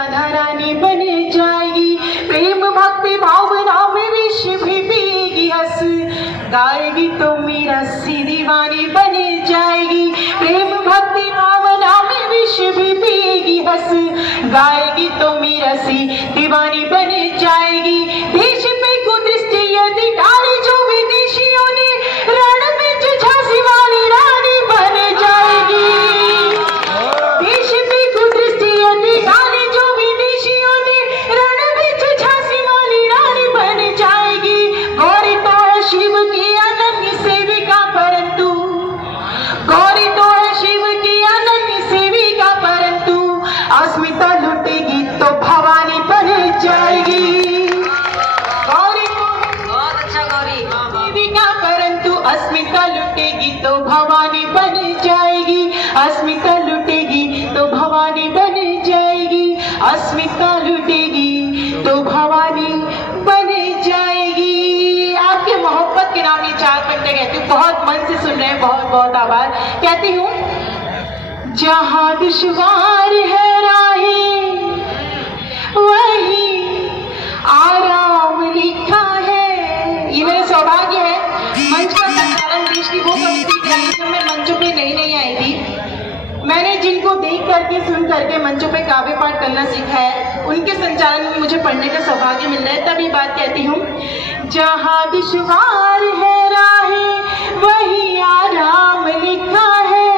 राधा रानी बन जाएगी, प्रेम भक्ति भावना में विश्व भी पिएगी हंस, गाएगी तो मेरा सी दीवानी बन जाएगी, प्रेम भक्ति भावना में विश्व भी पिएगी हंस, गाएगी तो मेरा सी दीवानी बन जाएगी। देश पे कुदृष्टि यदि डाली जो विदेशियों ने, रण में झांसी वाली रानी बन जाएगी। देश पे कुदृष्टि यदि डाली जो विदेशियों ने, रण में झांसी वाली रानी बन जाएगी। गौरी तो है शिव की अनन्य सेविका, परंतु गौरी तो है शिव की अनन्य सेविका, परंतु अस्मिता लुटेगी तो भवानी बन जाएगी। गौरी तो बहुत अच्छा गौरी सेविका, परंतु अस्मिता लुटेगी तो भवानी बन जाएगी, अस्मिता लुटेगी तो भवानी बन जाएगी, अस्मिता लुटेगी तो भवानी बन जाएगी। आपके मोहब्बत के नाम ये 4 पंक्ति कहती हूँ, बहुत मन से सुन रहे हैं, बहुत बहुत आभार। कहती हूँ, जहाँ दुश्वार है राहें वही आराम लिखा है। ये मेरा सौभाग्य है मंच का संचालन देश की वो पंक्ति करने जब मैं मंचों पे नई आई थी। मैंने जिनको देख करके सुन करके मंचों पे काव्य पाठ करना सीखा है, उनके संचालन में मुझे पढ़ने का सौभाग्य मिल रहा है। तब ये बात कहती हूँ, जहाँ दुश्वार है राहें वही आराम लिखा है,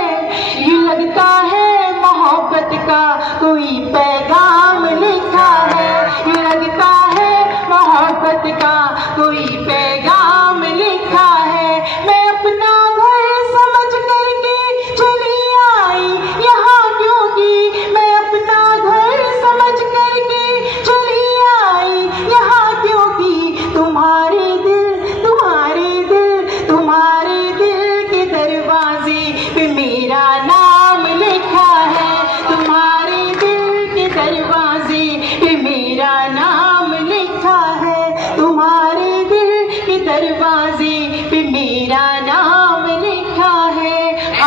ये लगता है मोहब्बत का कोई पैगाम लिखा है, ये लगता है मोहब्बत का कोई पैगाम लिखा है। मैं अपना घर समझ करके चली आई यहाँ, क्योंकि मैं अपना घर समझ करके चली आई यहाँ, क्योंकि तुम्हारे दिल तुम्हारे दिल तुम्हारे दिल के दरवाजे पे मेरा नाम लिखा है, तुम्हारे दिल के दरवाजे पे मेरा नाम लिखा है, तुम्हारे दिल के दरवाजे पे मेरा नाम लिखा है।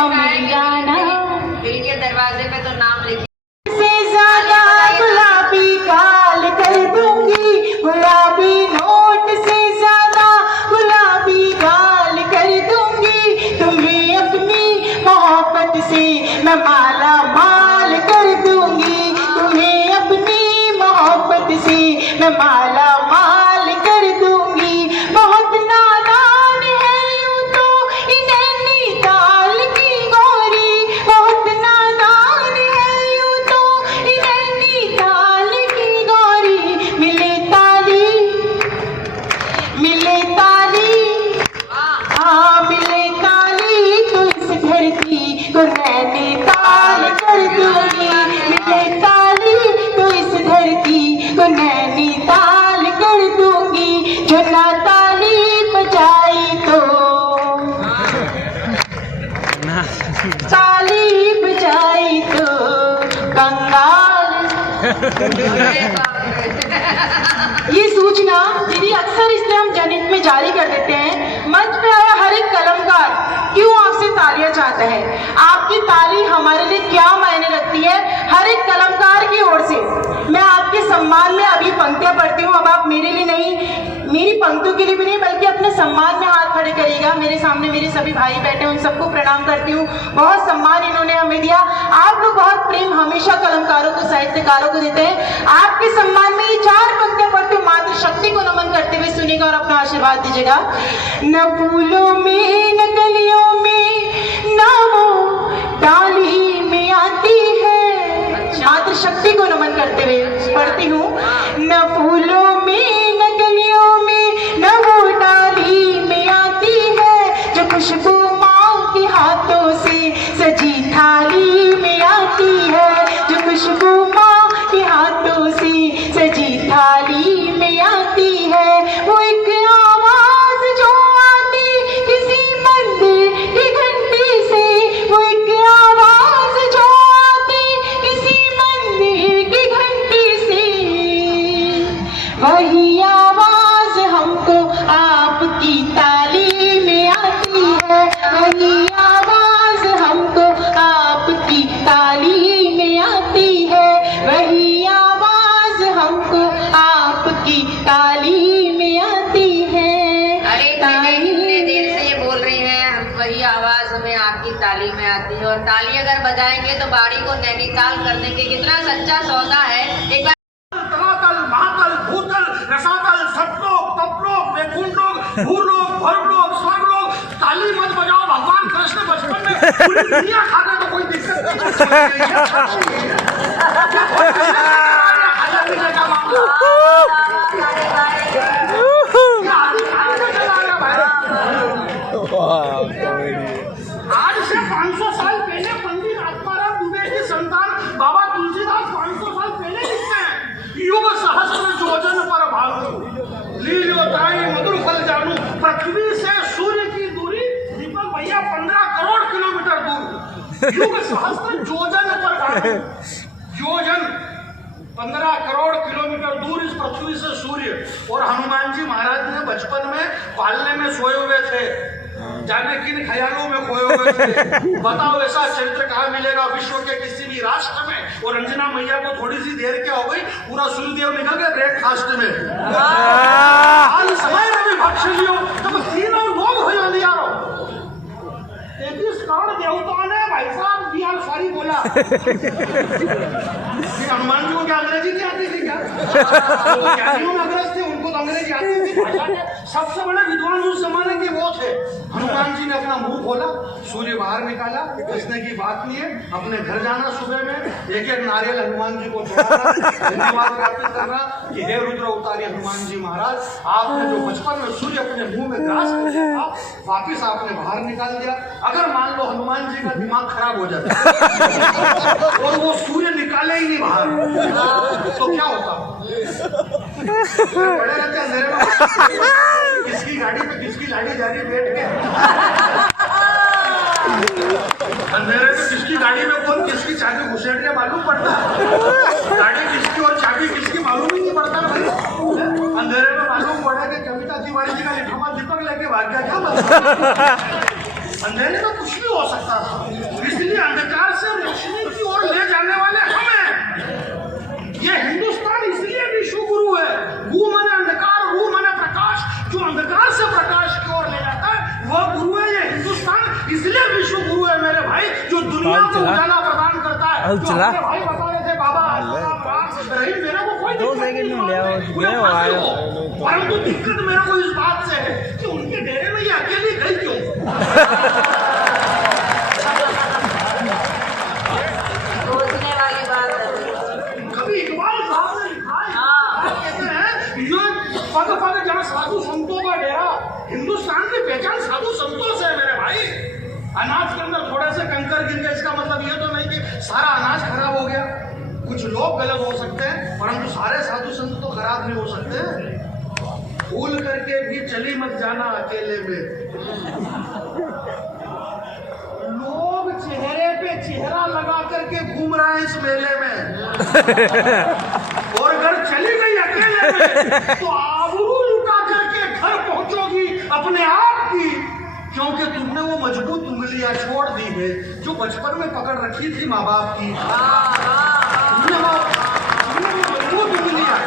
मेरा नाम दिल के दरवाजे पे तो नाम लिखा से ज्यादा गुलाबी गाल कर दूंगी, गुलाबी नोट से ज्यादा गुलाबी गाल कर दूंगी, तुम्हें अपनी मोहब्बत से मैं माला माल कर दूंगी, तुम्हें अपनी मोहब्बत से मैं माला माल कर दूंगी। बहुत नादान है यूं तो नैनीताल की गौरी, बहुत नादान है यूं तो नैनीताल की गौरी, मिले ताली हाँ मिले ताली तो इस धरती को नैनीताल कर दूंगी, मिले ताली तो इस धरती को नैनीताल कर दूंगी। जो ना ताली बजाई तो ताली बजाई तो कंगाल। ये सूचना दीदी अक्सर इसलिए हम जनहित में जारी कर देते हैं, मंच पे आया हर एक कलमकार क्यों आपसे तालियां चाहता है, आपकी ताली हमारे लिए क्या मायने रखती है। हर एक कलमकार की ओर से मैं आपके सम्मान में अभी पंक्तियां पढ़ती हूँ। अब आप मेरे लिए नहीं, मेरी पंक्तियों के लिए भी नहीं, बल्कि अपने सम्मान में हाथ खड़े करिएगा। मेरे सामने मेरे सभी भाई बैठे हैं, उन सबको प्रणाम करती हूँ। बहुत सम्मान इन्होंने हमें दिया। आप लोग बहुत प्रेम हमेशा कलमकारों को, साहित्यकारों को देते हैं। आपके सम्मान में ये 4 पंक्तियां पढ़ती हूँ, मातृ शक्ति को नमन करते हुए सुनिएगा और अपना आशीर्वाद दीजिएगा। न फूलों में न कलियों में न वो डाली में आती है, मातृ शक्ति को नमन करते हुए पढ़ती हूँ। न फूलों में न गलियों में न वो डाली में आती है, जो खुशबू माँ के हाथों से सजी थाली में आती है, जो खुशबू माँ के हाथों से सजी थाली में आती है। वो एक आवाज जो आती किसी मंदिर की घंटी से, वो एक आवाज जो आती किसी मंदिर की घंटी से, वही आवाज हमको आपकी ताली में आती है, वही आवाज हमको आपकी ताली में आती है, वही आवाज निकाल कर देंगे। कितना सच्चा सौदा है। एक बार तलातल, महातल, भूतल, रसातल, सतलोक, तपलोक, वैकुंठलोक, भूलोक, भरलोक, स्वर्गलोक, ताली मत बजाओ। भगवान कृष्ण बचपन में पूरी दुनिया खाने तो कोई दिक्कत नहीं। आज से 500 साल पहले पंडित आत्माराम दुबे की संतान बाबा तुलसीदास 500 साल पहले लिखते हैं, युग सहस्त्र योजन पर भागो, लीलो ताई मधुर फल जानू। पृथ्वी से सूर्य की दूरी दीपक भैया 15 करोड़ किलोमीटर दूर। युग सहस्त्र योजन पर भागो, योजन 15 करोड़ किलोमीटर दूर इस पृथ्वी से सूर्य। और हनुमान जी महाराज ने बचपन में पालने में सोए हुए थे, जाने किन ख्यालों में खोए हुए थे। बताओ ऐसा चरित्र कहाँ मिलेगा विश्व के किसी भी राष्ट्र में। और अंजना मैया को थोड़ी सी देर क्या हो गई, पूरा सूर्यदेव निकल गए ब्रेकफास्ट में। हाल समय में भी भक्ष लियो तब तीनों लोग हो लिया। 33 करोड़ देवताओं ने भाई साहब दिया सॉरी बोला। हनुमान जी को क्या अंग्रेजी नहीं आती थी क्या? ज्ञानियों में अग्रज थे, उनको तो अंग्रेजी आती थी। सबसे बड़े विद्वान उस जमाने के वो थे। हनुमान जी ने अपना मुंह खोला, सूर्य बाहर निकाला, हंसने की बात नहीं है। अपने घर जाना सुबह में, एक एक नारियल हनुमान जी को चढ़ाना, धन्यवाद ज्ञापित करना कि हे रुद्र अवतारी हनुमान जी महाराज, आपने जो बचपन में सूर्य अपने मुंह में ग्रास कर दिया था, वापिस आपने बाहर निकाल दिया। अगर मान लो हनुमान जी का दिमाग खराब हो जाता और वो सूर्य निकाले ही नहीं बाहर, तो क्या होता? बड़े रहते अंधेरे में, किसकी गाड़ी पे किसकी लाड़ी जा रही बैठ के, अंधेरे में किसकी गाड़ी में कौन किसकी चाबी घुसेड़ के मालूम पड़ता? गाड़ी किसकी और चाबी किसकी मालूम ही नहीं पड़ता भाई। अंधेरे में मालूम पड़ा कि कविता तिवारी जी का लिखा दीपक लेके भाग गया, क्या मतलब? अंधेरे में कुछ भी हो सकता था। इसलिए अंधकार से रोशनी की ओर ले जाने वाले हम हैं। ये हिंदुस्तान इसलिए विश्व गुरु है। गु माने अंधकार, रू माने प्रकाश। जो अंधकार से प्रकाश की ओर ले जाता है वह गुरु है। ये हिंदुस्तान इसलिए विश्व गुरु है मेरे भाई, जो दुनिया को उजाला प्रदान करता है। जो अपने भाई बता रहे थे बाबा रहीम, मेरे को कोई दिक्कत नहीं, परंतु दिक्कत मेरे को इस बात से है कि उनके डेरे में ये अकेली गई क्यों? सोचने वाली बात है। कभी इकबाल साहब ने लिखा है, कहते हैं ये पग पग जहाँ साधु संतों का डेरा। हिंदुस्तान की पहचान साधु संतों से है मेरे भाई। अनाज के अंदर थोड़े से कंकर गिर गए, इसका मतलब ये तो नहीं कि सारा अनाज खराब हो गया। कुछ लोग गलत हो सकते हैं, परंतु सारे साधु संत तो खराब नहीं हो सकते। भूल करके भी चली मत जाना अकेले में। लोग चेहरे पे चेहरा लगा करके घूम रहे हैं इस मेले में, और अगर चली गई अकेले में तो आबरू लुटा करके घर पहुंचोगी अपने आप की, क्योंकि तुमने वो मजबूत उंगलियां छोड़ दी है जो बचपन में पकड़ रखी थी माँ बाप की। तुमने वो मजबूत उंगलियां।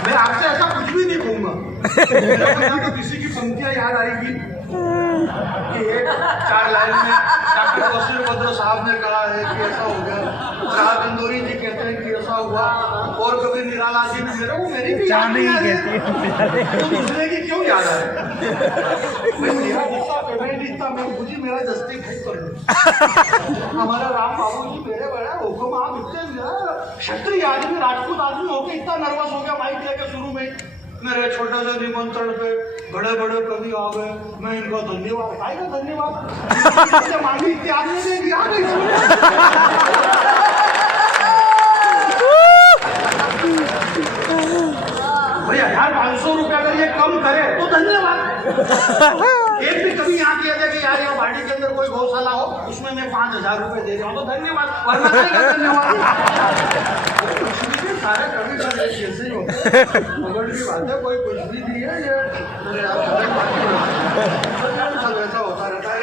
मैं आपसे ऐसा कुछ भी नहीं कहूंगा। तो किसी की पंक्तियां याद आएगी कि एक 4 लाइन में डॉक्टर वसीम बद्र साहब ने कहा है कि ऐसा हो गया, शाह गंदोरी जी कहते हैं कि ऐसा हुआ, और कभी निराला जी ने मेरे को मेरी भी याद नहीं आती, तो दूसरे की क्यों याद आए? मेरा जितना पेमेंट इतना मैं मुझे मेरा जस्ती खरीद कर दो। हमारा राम बाबू जी मेरे बड़ा हुक्म, आप इतने क्षत्रिय आदमी राजपूत आदमी होकर इतना नर्वस हो गया माइक लेके शुरू में। मेरे छोटे से निमंत्रण पे बड़े बड़े कवि आ गए, मैं इनको धन्यवाद धन्यवाद मांगी इत्यादि दे दिया। भाई 1500 रुपया अगर ये कम करे तो धन्यवाद। एक भी कभी यहाँ किया जाए कि यार यहाँ वाड़ी के अंदर कोई गौशाला हो, उसमें मैं 5000 रुपए दे रहा हूँ तो धन्यवाद, वरना धन्यवाद। सारे कभी कभी ऐसे ही होते हैं, मगर की बात है, कोई कुछ भी नहीं है, ये सब ऐसा होता रहता है।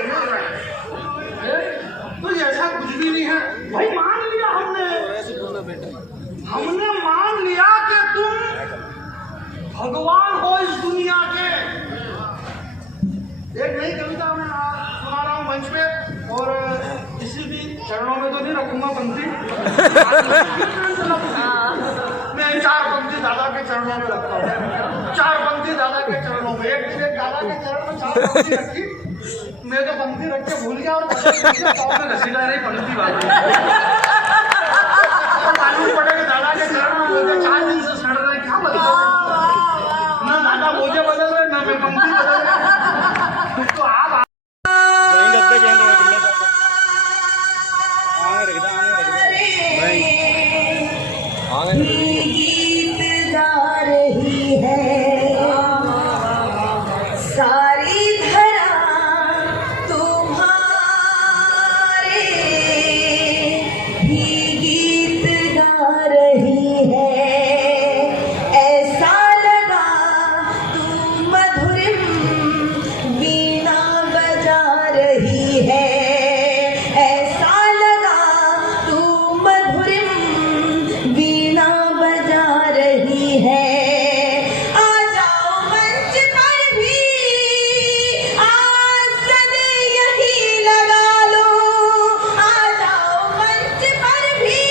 तो ऐसा कुछ भी नहीं है भाई। मान लिया हमने मान लिया कि तुम भगवान हो इस चरणों में तो नहीं रखूंगा पंक्ति। मैं 4 पंक्ति दादा के चरणों में रखता हूँ। 4 पंक्ति दादा के चरणों में। एक दिन दादा के चरण में 4 पंक्ति रखी, मैं तो पंक्ति रख के भूल गया और घसीटा नहीं पंक्ति वाली। मालूम पड़े कि दादा के चरण में मुझे 4 दिन से सड़ रहे, क्या बदल ना दादा मुझे बदल रहे ना मैं पंक्ति बदल रहे। तो आप गीत गा रही है सारी धरा तुम्हारे ही गीत गा रही है। ऐसा लगा तुम मधुरिम वीणा बजा रही है। ऐसा लगा तुम मधुरिम वीणा बजा रही है। आ जाओ मंच पर भी आसन यही लगा लो। आ जाओ मंच पर भी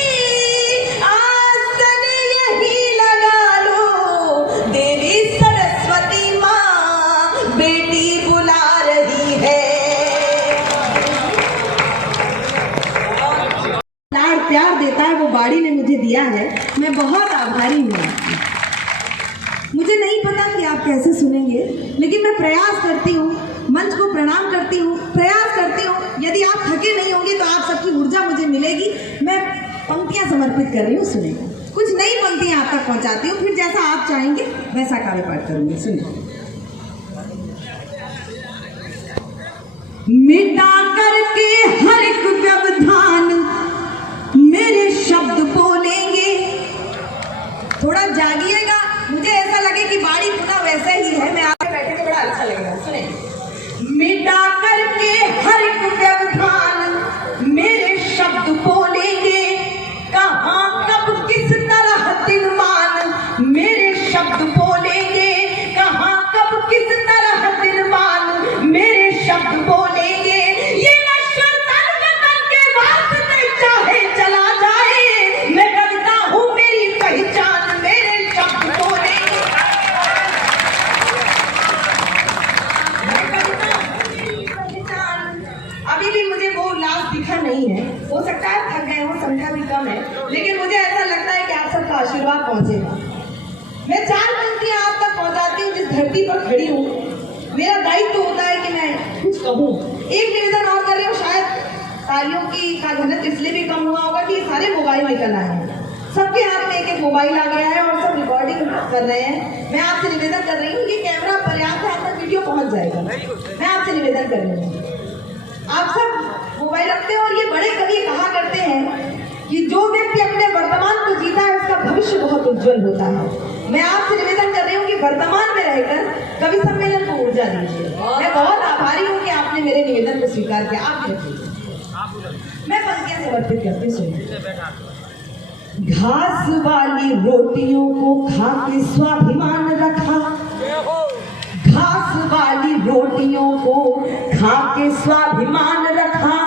आसन यही लगा लो। देवी सरस्वती माँ बेटी बुला रही है। लाड़ प्यार देता है वो बाड़ी ने मुझे दिया है, मैं बहुत आभारी हूँ आपकी। मुझे नहीं पता कि आप कैसे सुनेंगे, लेकिन मैं प्रयास करती हूँ, मंच को प्रणाम करती हूँ, प्रयास करती हूँ। यदि आप थके नहीं होंगे तो आप सबकी ऊर्जा मुझे मिलेगी। मैं पंक्तियाँ समर्पित कर रही हूँ, सुनेगा। कुछ नई पंक्तियाँ आप तक पहुँचाती हूँ, फिर जैसा आप चाहेंगे वैसा काव्य पाठ करूँगी। सुनिए। मिटा करके हर एक व्यवधान मेरे शब्द बोलेंगे। थोड़ा जागिएगा, मुझे ऐसा लगे कि बाड़ी पुनः वैसा ही है, मैं आगे बैठे तो बड़ा अच्छा लगेगा। सुने। मिटा करके हर एक व्यवधान मेरे शब्द बोलेंगे। कहाँ कब किस तरह दिन मान मेरे शब्द बोलेंगे। कहाँ कब किस तरह दिन मान मेरे शब्द बोलेंगे। ये नश्वर तन के वास्ते चाहे चला जाए, मैं कविता हूँ मेरी पहचान मेरे शब्द बोलेंगे। मैं कविता हूँ मेरी पहचान। अभी भी मुझे वो लाभ दिखा नहीं है, हो सकता है थक गए हो, संख्या भी कम है, लेकिन मुझे ऐसा लगता है कि आप सबका आशीर्वाद पहुंचेगा। मैं 4 पंक्तियां आप तक पहुंचाती हूँ। जिस धरती पर खड़ी हूँ, मेरा दायित्व होता है कि मैं कुछ कहूँ। एक निवेदन और कर रही हूँ, शायद तालियों का घनत्व इसलिए भी कम हुआ होगा कि ये सारे मोबाइल निकल आए हैं। सबके हाथ में एक मोबाइल आ गया है और सब रिकॉर्डिंग कर रहे हैं। मैं आपसे निवेदन कर रही हूँ, ये कैमरा पर्याप्त है, आप तक वीडियो पहुंच जाएगा। मैं आपसे निवेदन कर रही हूँ, आप सब मोबाइल रखते हैं। और ये बड़े कवि कहा करते हैं कि जो व्यक्ति अपने वर्तमान को जीता है उसका भविष्य बहुत उज्जवल होता है। मैं आपसे निवेदन कर रही हूँ कि वर्तमान में रहकर कवि सम्मेलन को ऊर्जा दीजिए। मैं बहुत आभारी हूँ कि आपने मेरे निवेदन को स्वीकार किया। आप मैं पंक्तियां समर्पित करते सुनिए। घास वाली रोटियों को खा के स्वाभिमान रखा। घास वाली रोटियों को खा के स्वाभिमान रखा।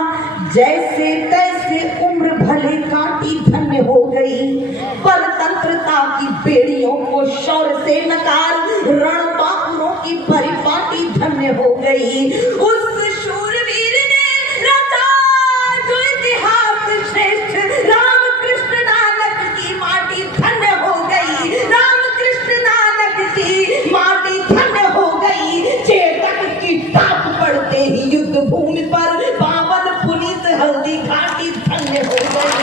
जैसे तैसे उम्र भले काटी धन्य हो गई। परतंत्रता की बेड़ियों को शौर्य से नकार। रणबांकुरों की परिपाटी धन्य हो गई। उस शूरवीर ने रचा जो इतिहास श्रेष्ठ। रामकृष्ण नानक की माटी धन्य हो गई। रामकृष्ण नानक की माटी धन्य हो गई। चेतक की ताप पड़ते ही युद्ध भूमि पर पावन पुनीत हल्दी घाटी धन्य हो गई।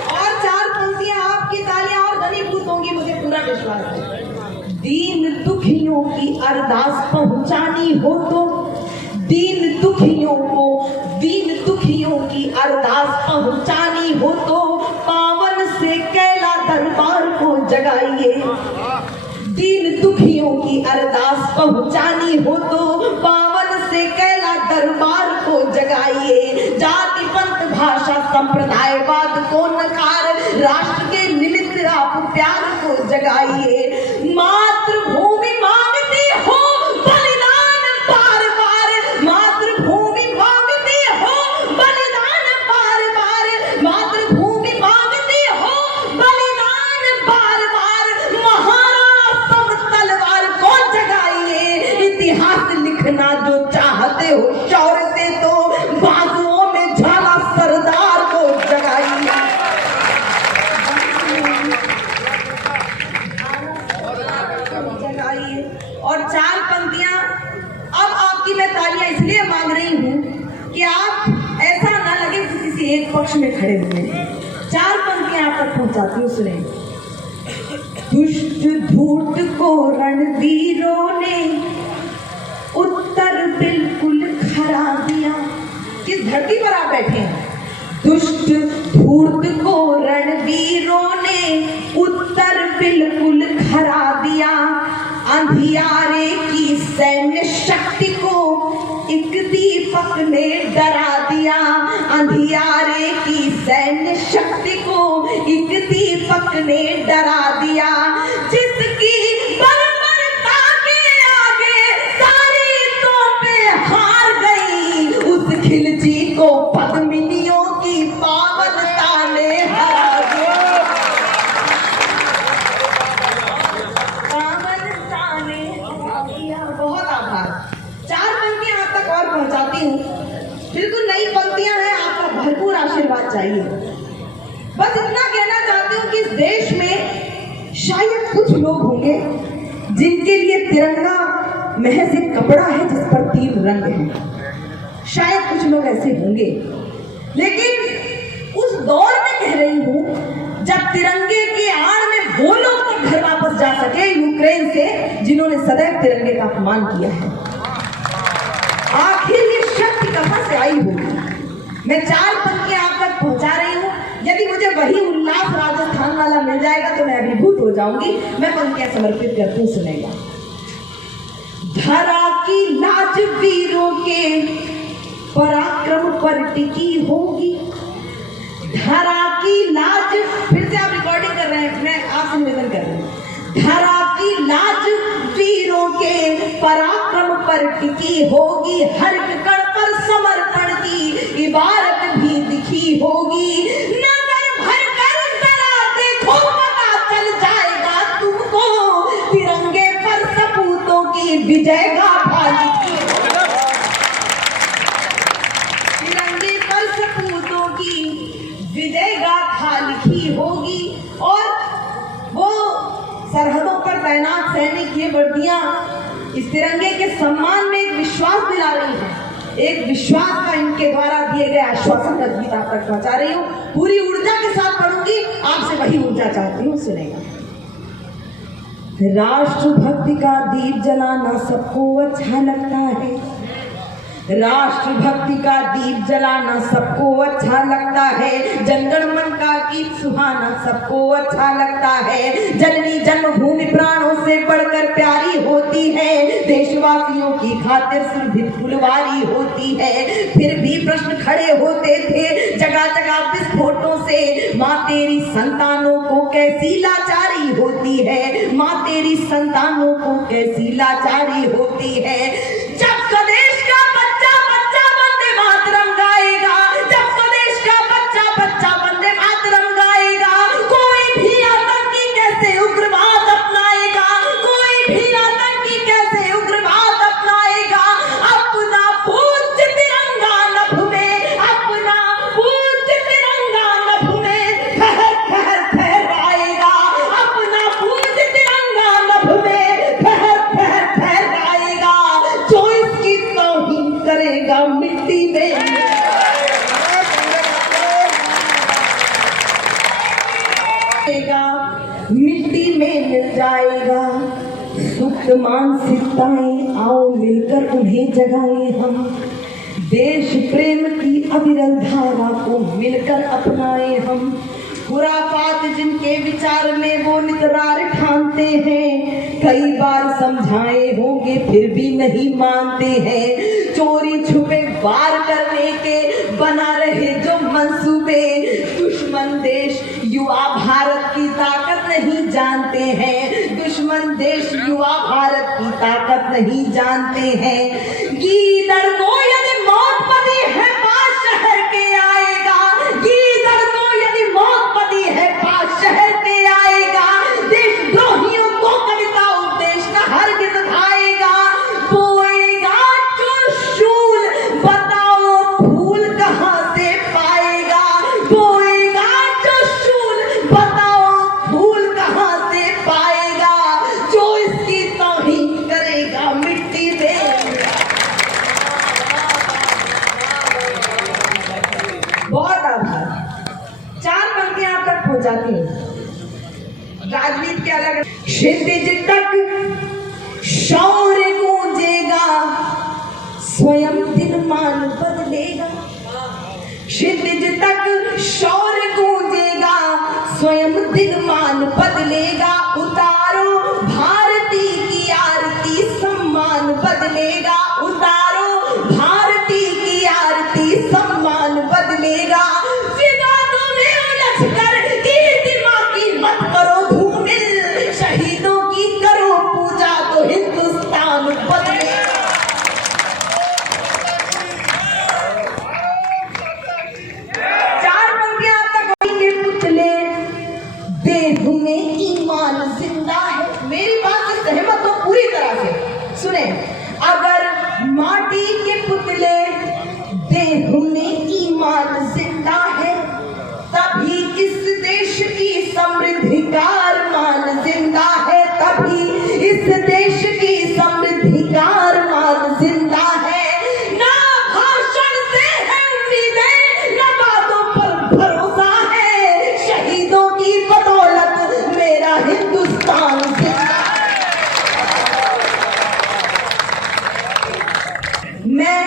और 4 पंक्तियां आपकी तालियां और घनीभूत होंगी, मुझे पूरा विश्वास है। दीन दुखियों की अरदास पहुंचानी हो तो दीन दुखियों की अरदास पहुंचानी हो तो पावन से कैला दरबार को जगाइए। दीन दुखियों की अरदास पहुंचानी हो तो पावन से कैला दरबार को जगाइए। जाति पंथ भाषा संप्रदायवाद को नकार। राष्ट्र के निमित्त आप प्यार को जगाइए। मातृभूमि मांगती हो बलिदान बार बार। और 4 पंक्तियां अब आपकी मैं तालियां इसलिए मांग रही हूं कि आप ऐसा ना लगे कि किसी एक पक्ष में खड़े हुए हैं। 4 पंक्तियां आप तक पहुंचाती हूँ, सुने। दुष्ट धूर्त को रणवीरों ने उत्तर बिल्कुल खरा दिया। किस धरती पर आप बैठे हैं? दुष्ट धूर्त को रणवीरों ने उत्तर बिल्कुल खरा दिया। अंधियारे की सैन्य शक्ति को एक दीपक ने डरा दिया। अंधियारे की सैन्य शक्ति को एक दीपक ने डरा दिया। जिसकी बर्बरता के आगे सारी तोपें हार गई, उस खिलजी को पद्मिनियों की पावनता ने हरा दिया। पावनता ने हरा दिया। बहुत आभार। 4 पंक्तियां आप तक और पहुंचाती हूँ। बिल्कुल नई पंक्तियां हैं, आपका भरपूर आशीर्वाद चाहिए। बस इतना कहना चाहती हूँ कि इस देश में शायद कुछ लोग होंगे जिनके लिए तिरंगा महज एक कपड़ा है जिस पर 3 रंग हैं। शायद कुछ लोग ऐसे होंगे, लेकिन उस दौर में कह रही हूँ जब तिरंगे की आड़ में वो लोग तक घर वापस जा सके यूक्रेन से, जिन्होंने सदैव तिरंगे का अपमान किया है। आखिर ये शक्ति कहां से आई होगी? मैं 4 पंक्तियां आप तक पहुंचा रही हूँ। यदि मुझे वही उल्लास राजस्थान वाला मिल जाएगा तो मैं अभिभूत हो जाऊंगी। मैं पंक्तियां समर्पित करती हूँ, सुनेगा। धरा की लाज वीरों के पराक्रम पर टिकी होगी। धरा की लाज, फिर से आप रिकॉर्डिंग कर रहे हैं, मैं आपसे निवेदन कर रही हूँ। धरा की लाज वीरों के पराक्रम पर टिकी होगी। हर कण पर समर्पण की इबारत भी दिखी होगी। नगर भर कर जरा देखो, पता चल जाएगा तुमको, तिरंगे पर सपूतों की विजय गाथा लिखी। तिरंगे पर सपूतों की विजय गाथा लिखी होगी। और वो सरहदों पर तैनात सैनिक ये वर्दियां इस तिरंगे के सम्मान में एक विश्वास दिला रही है। एक विश्वास का इनके द्वारा दिए गए आश्वासन का गीत आप तक पहुंचा रही हूँ। पूरी ऊर्जा के साथ पढ़ूंगी, आपसे वही ऊर्जा चाहती हूँ, सुनेगा। राष्ट्रभक्ति का दीप जलाना सबको अच्छा लगता है। राष्ट्रभक्ति का दीप जलाना सबको अच्छा लगता है। जनगण मन का गीत सुहाना सबको अच्छा लगता है। जननी जन्मभूमि प्राणों से बढ़कर प्यारी होती है। देशवासियों की खातिर सुरभित फुलवारी होती है। फिर भी प्रश्न खड़े होते थे जगह जगह विस्फोटों से, माँ तेरी संतानों को कैसी लाचारी होती है। माँ तेरी संतानों को कैसी लाचारी होती है। जब स्वदेश का बच्चा बच्चा वंदे मातरम गाएगा, जब स्वदेश का बच्चा बच्चा वंदे मातरम गाएगा, कोई भी आतंकी कैसे उग्रवाद अपनाएगा। कोई भी आतंकी कैसे उग्रवाद अपनाएगा। अपना पूज्य तिरंगा नभ में, अपना पूज्य तिरंगा नभ में फहर फहर फहराएगा। अपना पूज्य तिरंगा नभ में फहर फहर फहराएगा। जो इसकी तौहीन करेगा मिट्टी में मिट्टी में मिल जाएगा। सुप्त मानसिकताएं आओ मिलकर उन्हें जगाएं हम। देश प्रेम की अविरल धारा को मिलकर अपनाएं हम। खुराफात जिनके विचार में वो नितरार ठानते हैं, कई बार समझाए होंगे फिर भी नहीं मानते हैं। चोरी छुपे वार करने के बना रहे जो मंसूबे, दुश्मन देश युवा भारत की ताकत नहीं जानते हैं। दुश्मन देश युवा भारत की ताकत नहीं जानते हैं। गीदड़ को यदि मौत पदी है पास शहर के आएगा। गीदड़ को यदि मौत पदी है पास शहर के आएगा। देशद्रोहियों को कविता उपदेश न हरगिज़ भाएगा। बोएगा जो शूल बताओ फूल कहाँ से पाएगा। बोएगा जो शूल बताओ फूल कहाँ से पाएगा। जो इसकी तौहीन करेगा चाहती हूँ। राजनीति के अलग क्षितिज तक शौर्य गूंजेगा, स्वयं दिनमान बदलेगा। क्षितिज तक शौर्य गूंजेगा, स्वयं दिनमान बदलेगा। उतारो भारती की आरती, सम्मान बदलेगा। उतारो भारती की आरती, सम्मान बदलेगा। विवादों में उलझ कर कीर्तिमा की मत करो धूमिल, शहीदों की करो पूजा तो हिंदुस्तान बदलेगा। चार पंक्तियां तक के पुतले, देह में ईमान जिंदा है। मेरी बात से सहमत हो पूरी तरह से। सुने, अगर माटी के पुतले, देह में ईमान जिंदा है, तभी इस देश की समृद्धि का अरमान जिंदा है। तभी इस देश की समृद्धि का अरमान जिंदा है। ना भाषण से है उम्मीदें, ना बातों पर भरोसा है। शहीदों की बदौलत मेरा हिंदुस्तान जिंदा है। मैं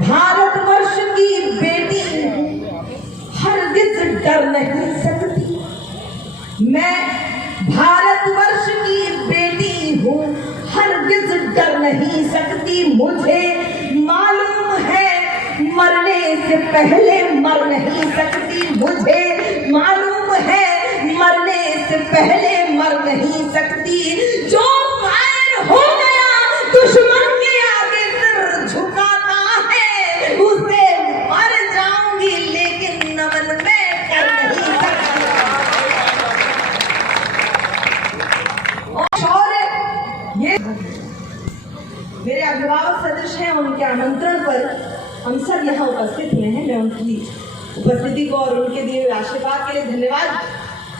भारतवर्ष की बेटी हूँ, हरगिज डर नहीं सकती। मैं भारतवर्ष की बेटी हूँ, हरगिज डर नहीं सकती। मुझे मालूम है मरने से पहले मर नहीं सकती। मुझे मालूम है मरने से पहले मर नहीं सकती। जो फायर हो गया दुश्मन के आगे सिर झुकाता है, उसे मर जाऊंगी लेकिन नमन में कर नहीं सकती। और ये मेरे अभिभावक सदस्य हैं, उनके आमंत्रण पर हम सब यहाँ उपस्थित हुए हैं। मैं उनकी उपस्थिति को और उनके दिए हुए आशीर्वाद के लिए धन्यवाद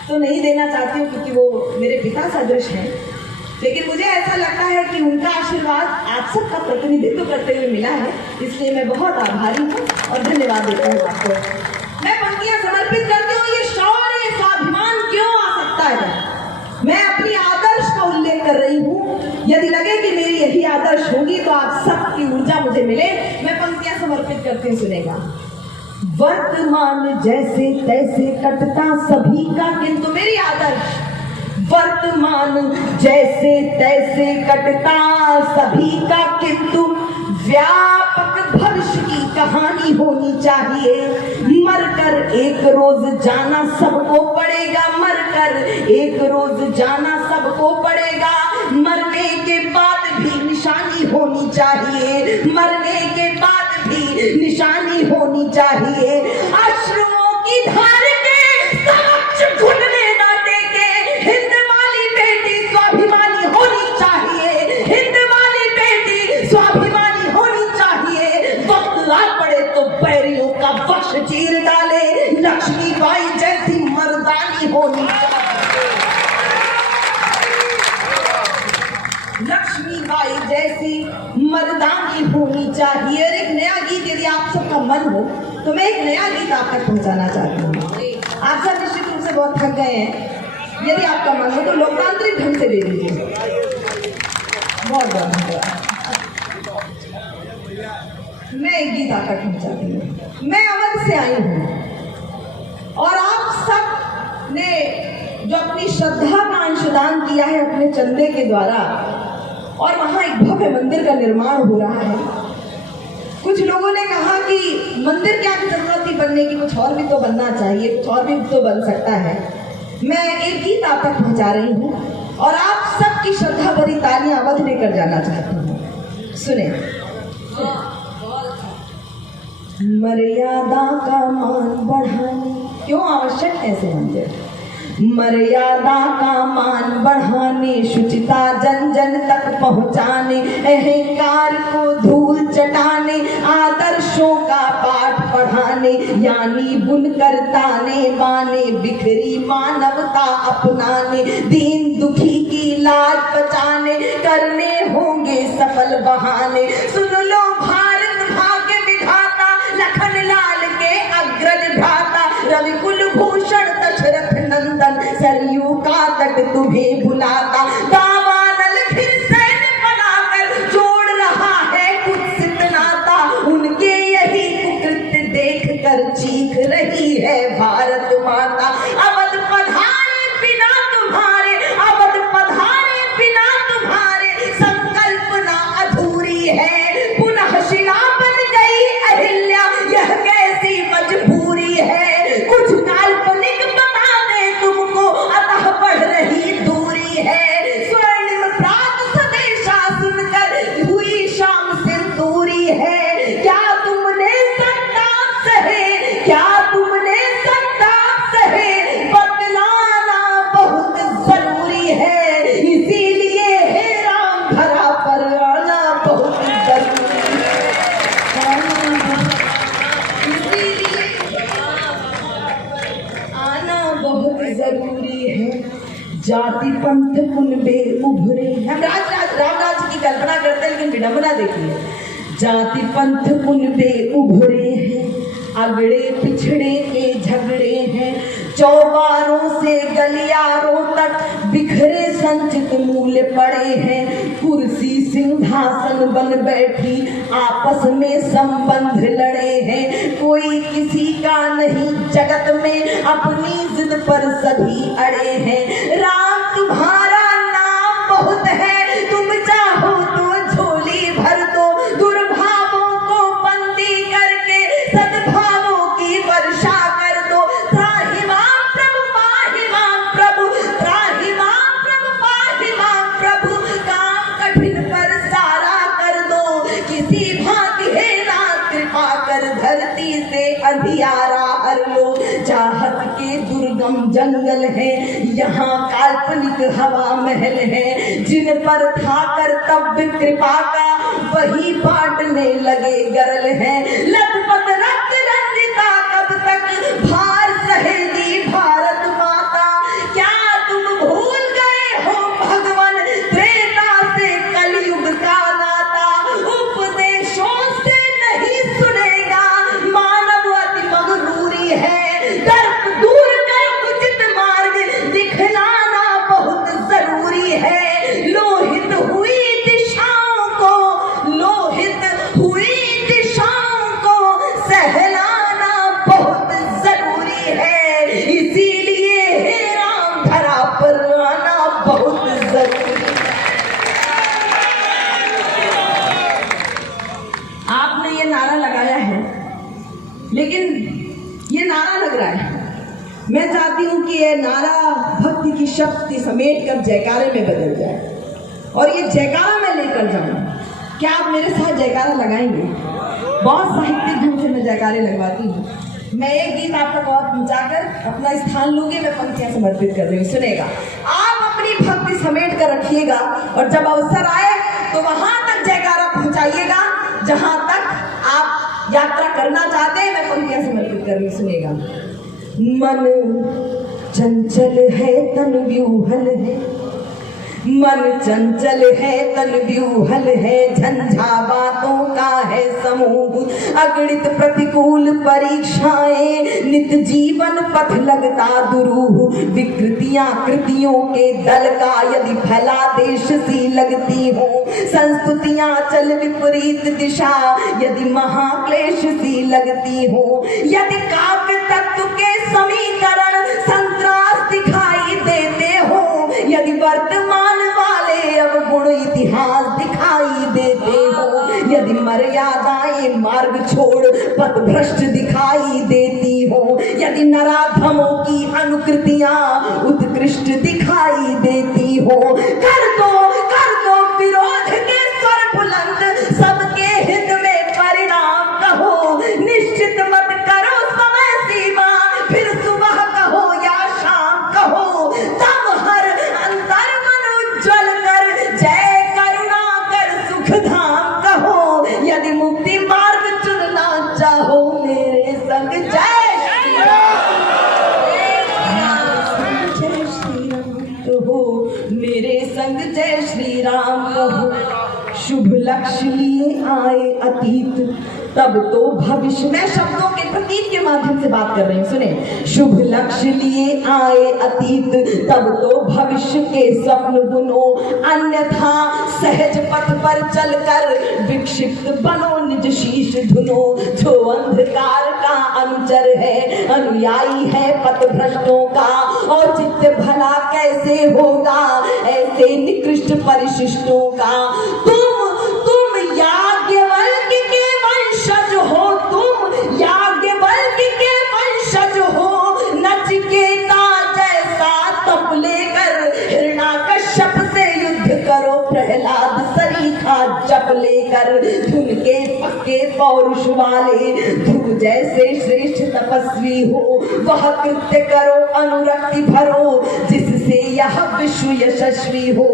तो नहीं देना चाहती हूँ, क्योंकि वो मेरे पिता सदृश हैं, लेकिन मुझे ऐसा लगता है कि उनका आशीर्वाद आप सबका प्रतिनिधित्व करते हुए मिला है, इसलिए मैं बहुत आभारी हूँ और धन्यवाद देता हूँ आपको। मैं पंक्तियां समर्पित करती हूँ। ये शौर्य, स्वाभिमान क्यों आ सकता है? मैं अपनी आदर्श का उल्लेख कर रही हूँ। यदि लगे कि मेरी यही आदर्श होंगी तो आप सबकी ऊर्जा मुझे मिले। मैं पंक्तियां समर्पित करती हूँ, सुनेगा। वर्तमान जैसे तैसे कटता सभी का, किंतु मेरी आदर्श वर्तमान जैसे तैसे कटता सभी का, किंतु व्यापक भविष्य की कहानी होनी चाहिए। मरकर एक रोज जाना सबको पड़ेगा, मरकर एक रोज जाना सबको पड़ेगा। मरने के बाद भी निशानी होनी चाहिए, मरने के बाद भी निशानी होनी चाहिए। अश्रुओं की धार के समक्ष घुटने ना टेके, हिंद वाली बेटी स्वाभिमानी होनी चाहिए। हिंद वाली बेटी स्वाभिमानी होनी चाहिए। वक्त आ पड़े तो बैरियों का वश चीर डाले, लक्ष्मीबाई जैसी मर्दानी होनी चाहिए। लक्ष्मीबाई जैसी मर्दानी होनी चाहिए। और एक नया गीत, यदि आप सबका मन हो तो मैं एक नया गीत आप तक पहुंचाना चाहती हूँ। आप सब निश्चित रूप से बहुत थक गए हैं, यदि आपका मन हो तो लोकतांत्रिक ढंग से दे दीजिए। बहुत बहुत धन्यवाद। मैं एक गीत आप तक पहुंचाती हूँ। मैं अवध से आई हूँ और आप सब ने जो अपनी श्रद्धा का अंशदान किया है अपने चंदे के द्वारा, और वहां एक भव्य मंदिर का निर्माण हो रहा है। कुछ लोगों ने कहा कि मंदिर क्या की जरूरत थी बनने की, कुछ और भी तो बनना चाहिए, कुछ और भी तो बन सकता है। मैं एक गीत आप तक पहुंचा रही हूँ और आप सबकी श्रद्धा भरी तालियां अवध लेकर जाना चाहती हूँ। सुने। मर्यादा का मान बढ़ाने क्यों आवश्यक है ऐसे मंदिर? मर्यादा का मान बढ़ाने, शुचिता जन जन तक पहुंचाने, अहंकार को धूल चटाने, आदर्शों का पाठ पढ़ाने, यानी बुनकर ताने बाने, बिखरी मानवता अपनाने, दीन दुखी की लाज बचाने, करने होंगे सफल बहाने। सुन लो भारत भाग्य विधाता, लखन लाल के अग्रज भ्राता, रवि कुलभूषण दशरथ जाति पंथ कुनबे उभरे। हम राम राज्य की कल्पना करते हैं, लेकिन विडंबना देखिए। जाति पंथ कुनबे उभरे हैं, अगड़े पिछड़े के झगड़े हैं, चौबारों से गलियारों तक बिखरे संचित मूल पड़े हैं, कुर्सी सिंहासन बन बैठी आपस में संबंध लड़े हैं, कोई किसी का नहीं जगत में अपनी जिद पर सभी अड़े हैं। राम तुम्हारा नाम बहुत है, तुम चाहो तो झोली भर दो, दुर्भावों को बंदी करके सद्भावों की वर्षा कर दो। त्राहि मां प्रभु पाहि मां प्रभु, त्राहि मां प्रभु पाहि मां प्रभु, काम कठिन पर सारा कर दो, किसी भांति है नाथ कृपा कर धरती से अंधियारा हर लो। चाहत के दुर्गम जंगल है, यहाँ काल्पनिक हवा महल है, जिन पर था कर्तव्य कृपा का वही बांटने लगे गरल है। लखपत रक्त रंजिता कब तक भार सहेगी भारत माता, क्या तुम भूल गए हो भगवान त्रेता से कलयुग का नाता। उपदेशों से नहीं सुनेगा मानव अति मगरूरी है, दर्प दूर कर उचित मार्ग दिखलाना बहुत जरूरी है। लोहित हुई दिशाओं को, लोहित हुई दिशाओं को सहलाना बहुत जरूरी है, इसीलिए हे राम धरा पर आना बहुत जरूरी है। आपने ये नारा लगाया है, लेकिन ये नारा लग रहा है, मैं चाहती हूं कि ये नारा भक्ति की शक्ति समेट कर जयकारे में बदल जाए और ये जयकारा मैं लेकर जाऊं। क्या आप मेरे साथ जयकारा लगाएंगे? बहुत साहित्यिक ढंग से मैं जयकारे लगवाती हूँ। मैं एक गीत आपको बहुत पहुंचाकर अपना स्थान लूंगी, मैं पंक्तियां समर्पित कर रही हूँ, सुनेगा। आप अपनी भक्ति समेट कर रखिएगा और जब अवसर आए तो वहां तक जयकारा पहुंचाइएगा जहां तक आप यात्रा करना चाहते हैं। मैं पंक्तियां समर्पित कर रही हूँ, सुनेगा। मन चंचल है तन व्यूहल है, मन चंचल है तन व्यूहल है, झंझा बातों का है समूह, अगणित प्रतिकूल परीक्षाएं नित जीवन पथ लगता दुरूह, विकृतियां कृतियों के दल का यदि फैला देश सी लगती हो, संस्तुतियां चल विपरीत दिशा यदि महाक्लेश सी लगती हो, यदि काव्य तत्व के समीकरण संतरास दिखाई देते हो, यदि वर्तमान वाले अवगुण इतिहास दिखाई देते हो, यदि मर्यादाएं मार्ग छोड़ पथ भ्रष्ट दिखाई देती हो, यदि नराधमों की अनुकृतियां उत्कृष्ट दिखाई देती हो, कर दो विरोध के स्वर बुलंद, सबके हित में परिणाम कहो, निश्चित मत करो समय सीमा, फिर सुबह कहो या शाम कहो, तब हर अंतर मन उज्ज्वल कर जय करुणा कर सुख धाम कहो, यदि मुक्ति मार्ग चुनना चाहो मेरे संग जय श्री राम कहो, मेरे संग जय श्री राम कहो। शुभ लक्ष्य लिए आए अतीत तब तो भविष्य, मैं शब्दों के प्रतीक के माध्यम से बात कर रही हूँ, सुने। शुभ लक्ष्य लिए आए अतीत तब तो भविष्य के स्वप्न बुनो, अन्यथा सहज पथ पर चलकर विक्षिप्त बनो निज शीश धुनो, जो अंधकार का अनुचर है अनुयायी है पथ भ्रष्टों का, और चित्त भला कैसे होगा ऐसे निकृष्ट परिशिष्टों का। तुम याज्ञवल्क्य के वंशज हो, तुम याज्ञवल्क्य के वंशज हो, नचिकेता जैसा तप लेकर हिरण्याकश्यप से युद्ध करो, प्रहलाद सरीखा जप लेकर, धुन के पक्के पौरुष वाले ध्रुव जैसे श्रेष्ठ तपस्वी हो, वह कृत्य करो अनुरक्ति भरो, जिससे यह विश्व यशस्वी हो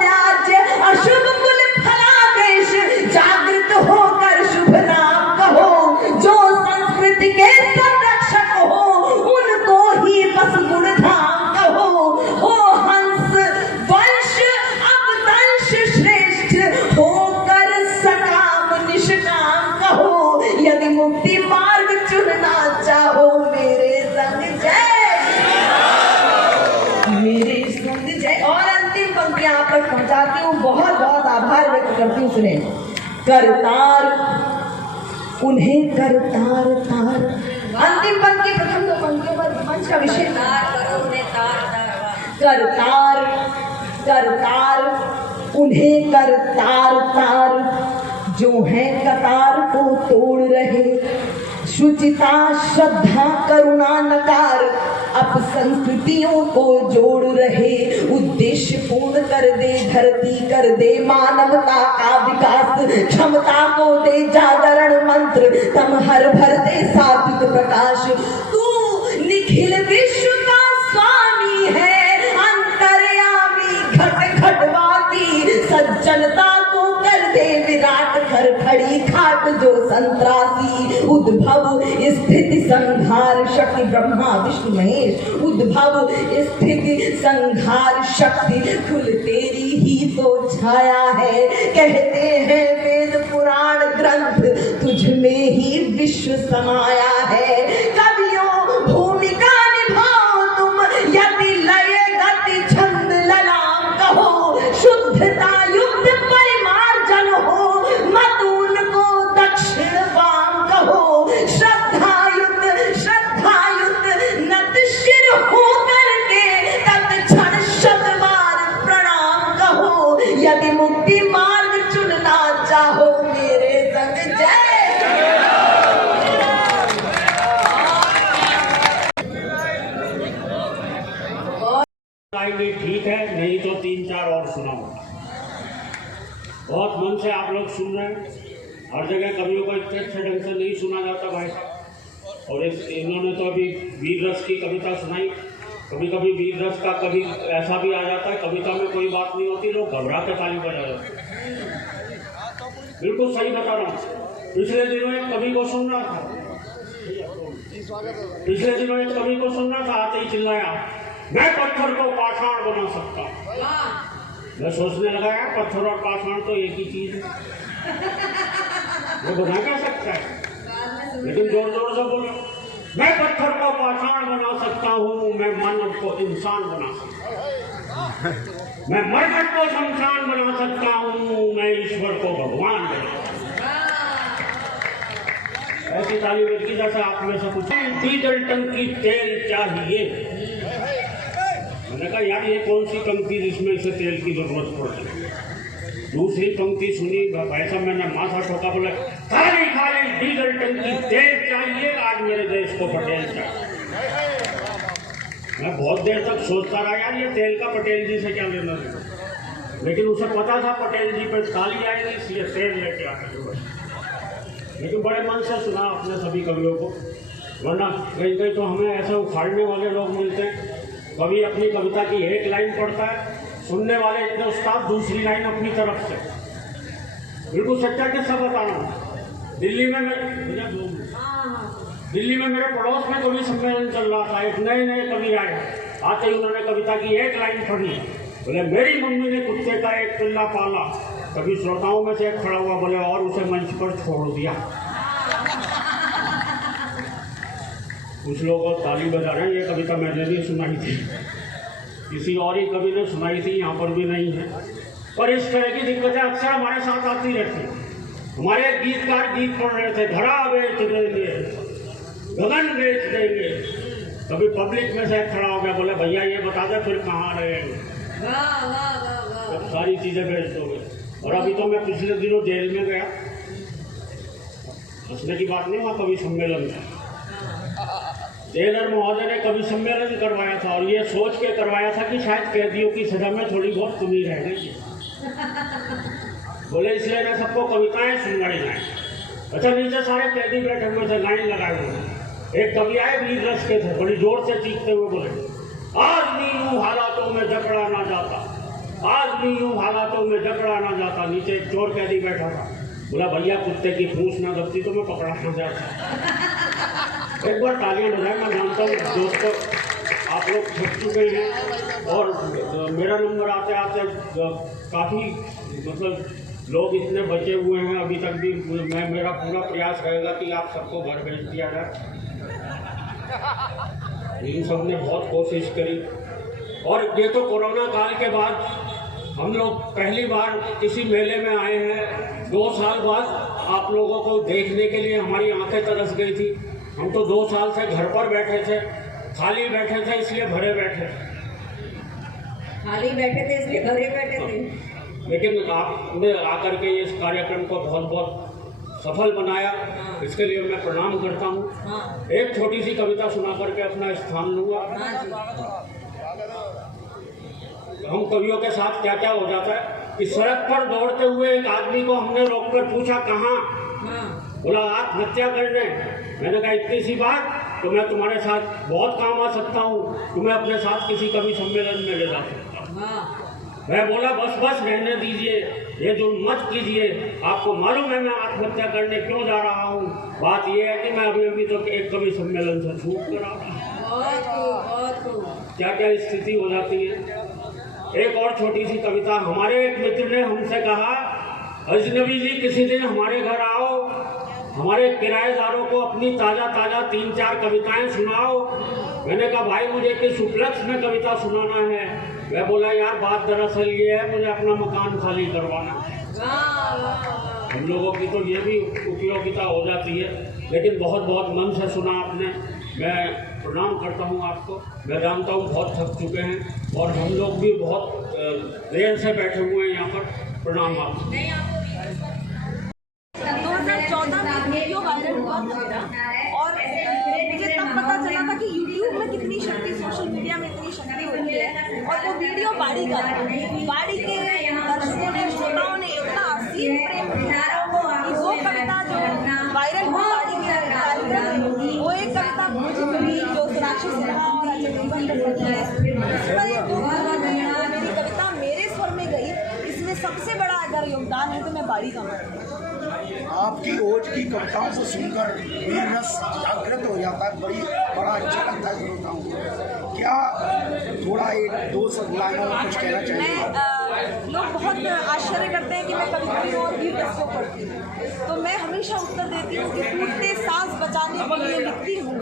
त्याज्य अशुभ कुल फलादेश, जागृत होकर शुभ नाम कहो, जो संस्कृति के संरक्षक हो उनको ही बस गुण धाम कहो, पंक्तियां आप तक पहुंचाती हूँ, बहुत बहुत आभार व्यक्त करती हूँ। सुने, करतार उन्हें करतार तार, अंतिम पंक्ति प्रथम दो पंक्तियों पर मंच का विषय करतार करतार उन्हें करतार तार, जो है कतार को तोड़ रहे, शुचिता श्रद्धा करुणा नकार, अब संस्कृतियों को जोड़ रहे, उद्देश्य पूर्ण कर दे धरती, कर दे मानवता का विकास, क्षमता को दे जागरण मंत्र, तम हर भर दे सात्विक प्रकाश। तू निखिल विश्व का स्वामी है, अंतर्यामी घट घटवाती, सज्जनता को कर दे विराट, घर खड़ी खाट जो संत्रासी, उद्भव स्थिति संहार शक्ति, ब्रह्मा विष्णु महेश, उद्भव स्थिति संहार शक्ति, कुल तेरी ही तो छाया है, कहते हैं वेद पुराण ग्रंथ, तुझ में ही विश्व समाया है। कवियों भूमिका निभाओ तुम, यदि लय गति छंद ललाम कहो, शुद्धता युक्त परिमार्जन हो, मत उनको दक्षिण वाम कहो, श्रद्धायुक्त नत शिर हो करके तत्क्षण शतबार प्रणाम कहो, यदि मुक्ति मार्ग चुनना चाहो मेरे संग जय। ठीक है, नहीं तो 3-4 और सुनाऊंगा। बहुत मन से आप लोग सुन रहे हैं, हर जगह कवियों को इतने अच्छे ढंग से नहीं सुना जाता भाई साहब। और इन्होंने तो अभी वीर रस की कविता सुनाई। कभी कभी वीर रस का कभी ऐसा भी आ जाता है, कविता में कोई बात नहीं होती, लोग घबरा के ताली बजा जाते हैं। बिल्कुल सही बता रहा हूँ। पिछले दिनों एक कवि को सुन रहा था, आते ही चिल्लाया, मैं पत्थर को पाषाण बना सकता हूँ। मैं सोचने लगा यार, पत्थर और पाषाण तो एक ही चीज है, वो बना क्या सकता है। लेकिन जोर जोर से बोलो, मैं पत्थर को पाषाण बना सकता हूँ, मैं मानव को इंसान बना सकता हूँ, मैं मरकट को शमशान बना सकता हूँ, मैं ईश्वर को भगवान बना सकता हूँ। ऐसी ताली बजती जैसे आप में से कुछ डीजल टंकी तेल चाहिए। मैंने कहा यार ये कौन सी पंक्ति जिसमें इसे तेल की जरूरत पड़ती है। दूसरी पंक्ति सुनी, ऐसा मैंने माथा ठोका, बोला खाली खाली डीजल टंकी तेल चाहिए, आज मेरे देश को पटेल चाहिए। मैं बहुत देर तक सोचता रहा यार ये तेल का पटेल जी से क्या लेना है, लेकिन उसे पता था पटेल जी पर ताली आएगी इसलिए तेल लेके आ गए। लेकिन बड़े मन से सुना अपने सभी कवियों को, वरना कहीं कहीं तो हमें ऐसे उखाड़ने वाले लोग मिलते हैं। कभी अपनी कविता की एक लाइन पढ़ता है, सुनने वाले इतने उस्ताद दूसरी लाइन अपनी तरफ से। बिल्कुल सच्चा किस्सा बता रहा हूँ। दिल्ली में मेरे पड़ोस में कवि सम्मेलन चल रहा था। एक नए नए कवि आए, आते ही उन्होंने कविता की एक लाइन पढ़ी, बोले मेरी मम्मी ने कुत्ते का एक पिल्ला पाला। कभी श्रोताओं में से एक खड़ा हुआ, बोले और उसे मंच पर छोड़ दिया। कुछ लोग ताली बजा रहे हैं। ये कविता मैंने भी सुनाई थी, किसी और ही कवि ने सुनाई थी, यहाँ पर भी नहीं है। पर इस तरह की दिक्कतें अक्सर हमारे साथ आती रहती हैं। हमारे गीतकार गीत पढ़ रहे थे, धरा बेच देंगे, गगन बेच देंगे। कभी पब्लिक में से खड़ा हो गया, बोला भैया ये बता दे फिर कहाँ रहेंगे, सारी चीजें बेच दोगे। और अभी तो मैं पिछले दिनों जेल में गया, हंसने की बात नहीं, वहाँ कवि सम्मेलन था। जेलर महोदय ने कवि सम्मेलन करवाया था और ये सोच के करवाया था कि शायद कैदियों की सजा में थोड़ी बहुत कमी रह गई। बोले इसलिए ना सबको कविताएं सुनवाई जाए। अच्छा, नीचे सारे कैदी बैठे हुए थे, लाइन लगाए हुए। एक कवि आए वीर रस के थे, बड़ी जोर से चीखते हुए बोले, आदमी यूं हालातों में जकड़ा ना जाता, आदमी यूं हालातों में जकड़ा ना जाता। नीचे एक चोर कैदी बैठा था, बोला भैया कुत्ते की पूंछ ना दबती तो मैं पकड़ा ना जाता। एक बार तालियां बजाएं। मैं जानता हूँ दोस्तों आप लोग थक चुके हैं और मेरा नंबर आते आते काफ़ी मतलब लोग इतने बचे हुए हैं। अभी तक भी मेरा पूरा प्रयास रहेगा कि आप सबको घर भेज दिया जाए। इन सब ने बहुत कोशिश करी और ये तो कोरोना काल के बाद हम लोग पहली बार किसी मेले में आए हैं। 2 साल बाद आप लोगों को देखने के लिए हमारी आंखें तरस गई थी। हम तो 2 साल से घर पर बैठे थे, खाली बैठे थे, इसलिए भरे बैठे। खाली बैठे थे इसलिए घरे बैठे थे। लेकिन आपने आकर के इस कार्यक्रम को बहुत बहुत सफल बनाया, इसके लिए मैं प्रणाम करता हूँ। एक छोटी सी कविता सुना करके अपना स्थान लूँगा। हम कवियों के साथ क्या क्या हो जाता है कि सड़क पर दौड़ते हुए एक आदमी को हमने रोककर पूछा कहाँ, बोला आत्महत्या करने। मैंने कहा इतनी सी बात तो मैं तुम्हारे साथ बहुत काम आ सकता हूँ, तुम्हें अपने साथ किसी कवि सम्मेलन में ले जा सकता हूँ। मैं बोला बस रहने दीजिए, ये जो मत कीजिए, आपको मालूम है मैं आत्महत्या करने क्यों जा रहा हूँ। बात ये है कि मैं अभी तो एक कवि सम्मेलन से छूट कर आ रहा हूँ। क्या क्या स्थिति हो जाती है। एक और छोटी सी कविता। हमारे एक मित्र ने हमसे कहा, अजनबी जी किसी दिन हमारे घर आओ, हमारे किराएदारों को अपनी ताज़ा 3-4 कविताएं सुनाओ। मैंने कहा भाई मुझे किस उपलक्ष्य में कविता सुनाना है। मैं बोला यार बात दरअसल ये है, मुझे अपना मकान खाली करवाना है। हम लोगों की तो ये भी उपयोगिता हो जाती है। लेकिन बहुत बहुत मन से सुना आपने, मैं प्रणाम करता हूँ आपको। मैं जानता हूँ बहुत थक चुके हैं और हम लोग भी बहुत देर से बैठे हुए हैं यहाँ पर। प्रणाम आपको। 2014 में वीडियो वायरल हुआ था मेरा, और मुझे तब पता चला था कि यूट्यूब में कितनी शक्ति, सोशल मीडिया में इतनी शक्ति होती है। और वो वीडियो बाड़ी का था। बाड़ी के दर्शकों ने, श्रोताओं ने इतना असीम प्रेम किया कि वो कविता जो वायरल हुई बाड़ी के कार्यक्रम में, वो एक कविता भोजपुरी जो सोनाक्षी सिन्हा और अजय देवगन ने पढ़ी है, उसमें ये 2 मेरी कविता मेरे स्वर में गई। इसमें सबसे बड़ा अगर योगदान है तो मैं बाड़ी का मानती हूँ। आपकी ओज की कविताओं को सुनकर वीर रस जागृत हो जाता है। बड़ा अच्छा लगता है श्रोताओं को। क्या थोड़ा 1-2 लाइनों में कुछ कहना चाहिए? लोग बहुत आश्चर्य करते हैं कि मैं कभी और वीर रस क्यों पढ़ती हूँ, तो मैं हमेशा उत्तर देती हूँ कि टूटते सांस बचाने के लिए लिखती हूँ,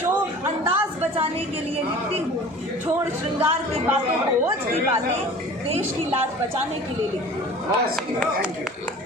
शोक अंदाज बचाने के लिए लिखती हूँ, छोड़ श्रृंगार की बातों को, ओज की बातें देश की लाज बचाने के लिए लिखती हूँ। Thank you.